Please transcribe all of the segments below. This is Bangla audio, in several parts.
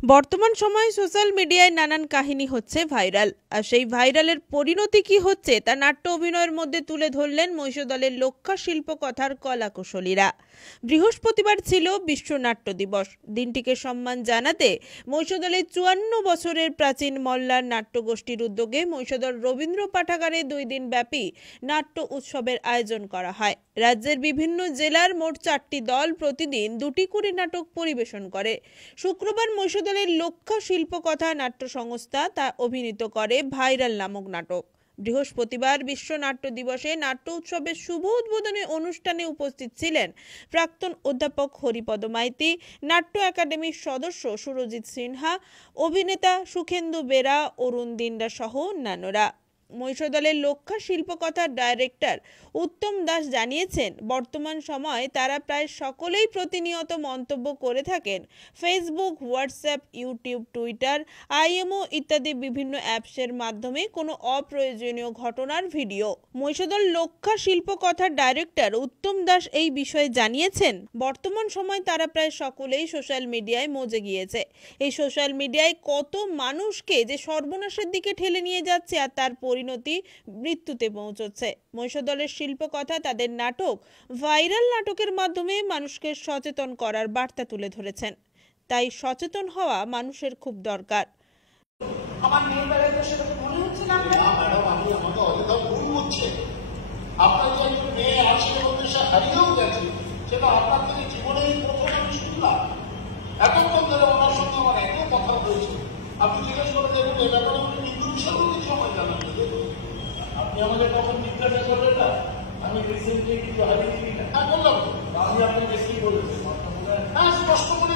বর্তমান সময়ে সোশ্যাল মিডিয়ায় নানান কাহিনী হচ্ছে ভাইরাল। আর সেই ভাইরালের পরিণতি কি হচ্ছে তা নাট্য অভিনয়ের মধ্যে তুলে ধরলেন মহিষদলের লক্ষা শিল্পকথার কলাকুশলীরা। বৃহস্পতিবার ছিল বিশ্ব নাট্য দিবস। দিনটিকে সম্মান জানাতে মহিষদলের 54 বছরের প্রাচীন মল্লার নাট্যগোষ্ঠীর উদ্যোগে মহিষদল রবীন্দ্র পাঠাগারে 2 দিন ব্যাপী নাট্য উৎসবের আয়োজন করা হয়। রাজ্যের বিভিন্ন জেলার মোট 4টি দল প্রতিদিন 2টি করে নাটক পরিবেশন করে। শুক্রবার মহিষদলের লক্ষা শিল্পকথা নাট্য সংস্থা তা অভিনীত করে ভাইরাল নামক নাটক। বৃহস্পতিবার বিশ্ব নাট্য দিবসে নাট্য উৎসবের শুভ উদ্বোধনী অনুষ্ঠানে উপস্থিত ছিলেন প্রাক্তন অধ্যাপক হরিপদ মাইতি, নাট্য একাডেমির সদস্য সুরজিৎ সিনহা, অভিনেতা সুখেন্দু বেরা, অরুণ দিন্ডা সহ অন্যান্যরা। মহিষদলের লক্ষা শিল্পকথার ডাইরেক্টর উত্তম দাস জানিয়েছেন, বর্তমান সময়ে তারা প্রায় সকলেই প্রতিনিয়ত মন্তব্য করে থাকেন Facebook, WhatsApp, YouTube, Twitter, IMO ইত্যাদি বিভিন্ন অ্যাপসের মাধ্যমে কোনো অপ্রয়োজনীয় ঘটনার ভিডিও। মহিষদল লক্ষা শিল্পকথার ডাইরেক্টর উত্তম দাস এই বিষয়ে জানিয়েছেন, বর্তমান সময় তারা প্রায় সকলেই সোশ্যাল মিডিয়ায় মজে গিয়েছে। এই সোশ্যাল মিডিয়ায় কত মানুষকে যে সর্বনাশের দিকে ঠেলে নিয়ে যাচ্ছে আর তার পরিণতি মৃত্যুতে পৌঁছচ্ছে। মহিষদলের শিল্পকথা তাদের নাটক ভাইরাল নাটকের মাধ্যমে মানুষকে সচেতন করার বার্তা তুলে ধরেছেন। তাই সচেতন হওয়া মানুষের খুব দরকার। আমার মেয়েবেলায় তো সেরকম মনে হচ্ছে না। আমি আমাকে অযথা ভুল বুঝছে। আপনার যে একজন মেয়ে আছে বলতে সে হারিয়েও গেছে, সেটা আপনার থেকে জীবনেই প্রথম আমি শুনলাম। এতক্ষণ ধরে ওনার সঙ্গে আমার এত কথা হয়েছে, আপনি জিজ্ঞেস করে দেখুন এটা করে আপনি মৃত্যু বিষয়েও কিছু সময় জানান। আপনি আমাদের কখন জিজ্ঞাসা করলেন না আমি রিসেন্টলি কিছু হারিয়েছি না? হ্যাঁ বললাম, আমি আপনি বেশি বলেছেন। হ্যাঁ স্পষ্ট করে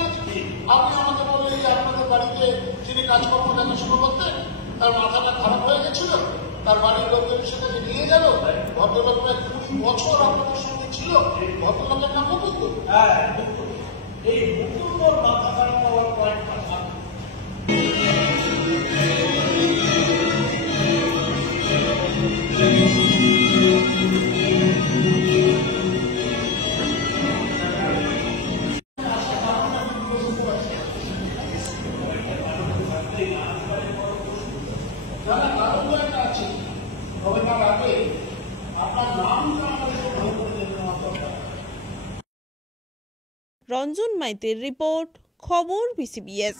আপনি আমাকে বললেন যে আপনাদের বাড়িতে যিনি কাজকর্ম দেখাশোনা করতেন তার মাথাটা খারাপ হয়ে গেছিল, তার বাড়ির লোকদের সেটাকে নিয়ে গেল। ভদ্রলোক প্রায় 20 বছর আপনাদের সঙ্গে ছিল। ভদ্রলোকের নাম মুকুন্দ। হ্যাঁ এই মুকুন্দর মাথা খারাপ হওয়ার কয়েক মাস রঞ্জন মাইতির রিপোর্ট, খবর BCBS।